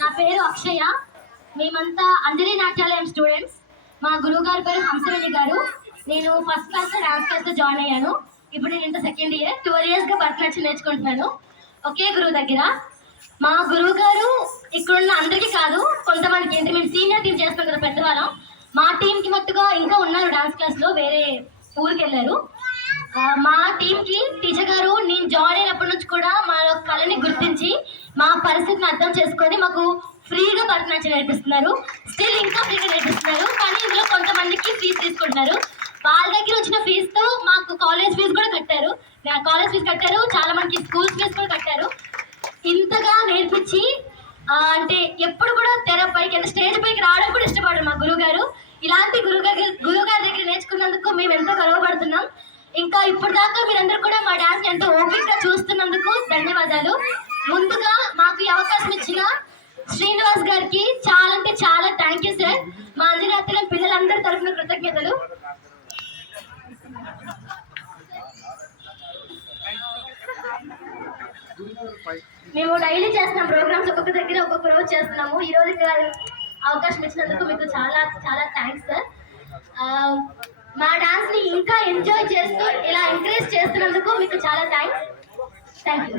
నా పేరు అక్షయ. మేమంతా అంజలి నాట్యాలయం స్టూడెంట్స్. మా గురువు గారి పేరు హంసవేణి గారు. నేను ఫస్ట్ క్లాస్ డాన్స్ క్లాస్లో జాయిన్ అయ్యాను. ఇప్పుడు నేను ఇంత సెకండ్ ఇయర్. 12 yearsగా భరతనాట్యం నేర్చుకుంటున్నాను ఒకే గురువు దగ్గర. మా గురువు గారు ఇక్కడున్న అందరికీ కాదు, కొంతమందికి, అంటే మేము సీనియర్ టీం చేస్తాం కదా పెద్దవాళ్ళం, మా టీంకి మట్టుగా ఇంకా ఉన్నారు డాన్స్ క్లాస్లో, వేరే ఊరికి వెళ్ళారు. మా టీంకి టీచర్ గారు నేను జాయిన్ అయినప్పటి నుంచి కూడా మా కళని గుర్తించి మా పరిస్థితిని అర్థం చేసుకొని మాకు ఫ్రీగా భరతనాట్యం నేర్పిస్తున్నారు. స్టిల్ ఇంకా ఫ్రీగా నేర్పిస్తున్నారు. కానీ ఇందులో కొంతమందికి ఫీజు తీసుకుంటున్నారు. వాళ్ళ దగ్గర వచ్చిన ఫీజుతో మాకు కాలేజ్ ఫీజు కూడా కట్టారు. కాలేజ్ ఫీజు కట్టారు, చాలా మందికి స్కూల్ ఫీజు కూడా కట్టారు. ఇంతగా నేర్పించి అంటే ఎప్పుడు కూడా తెర పైకి అంటే స్టేజ్ పైకి రావడం కూడా ఇష్టపడరు మా గురువుగారు. ఇలాంటి గురువుగారి దగ్గర నేర్చుకున్నందుకు మేము ఎంతో గర్వపడుతున్నాం. ఇంకా ఇప్పటిదాకా మీరందరూ కూడా మా డాన్స్ ఎంతో ఓపికగా చూస్తున్నందుకు ధన్యవాదాలు. ముందుగా మాకు ఈ అవకాశం ఇచ్చిన శ్రీనివాస్ గారికి చాలా అంటే చాలా థ్యాంక్ యూ సార్. మా అంజనాత్యం పిల్లలందరి తరఫున కృతజ్ఞతలు. మేము డైలీ చేస్తున్నాం ప్రోగ్రామ్స్, ఒక్కొక్క దగ్గర ఒక్కొక్క రోజు చేస్తున్నాము. ఈ రోజు అవకాశం ఇచ్చినందుకు మీకు చాలా చాలా థ్యాంక్స్ సార్. మా డాన్స్ ని ఇంకా ఎంజాయ్ చేస్తూ ఇలా ఎంకరేజ్ చేస్తున్నందుకు మీకు చాలా థ్యాంక్ యూ.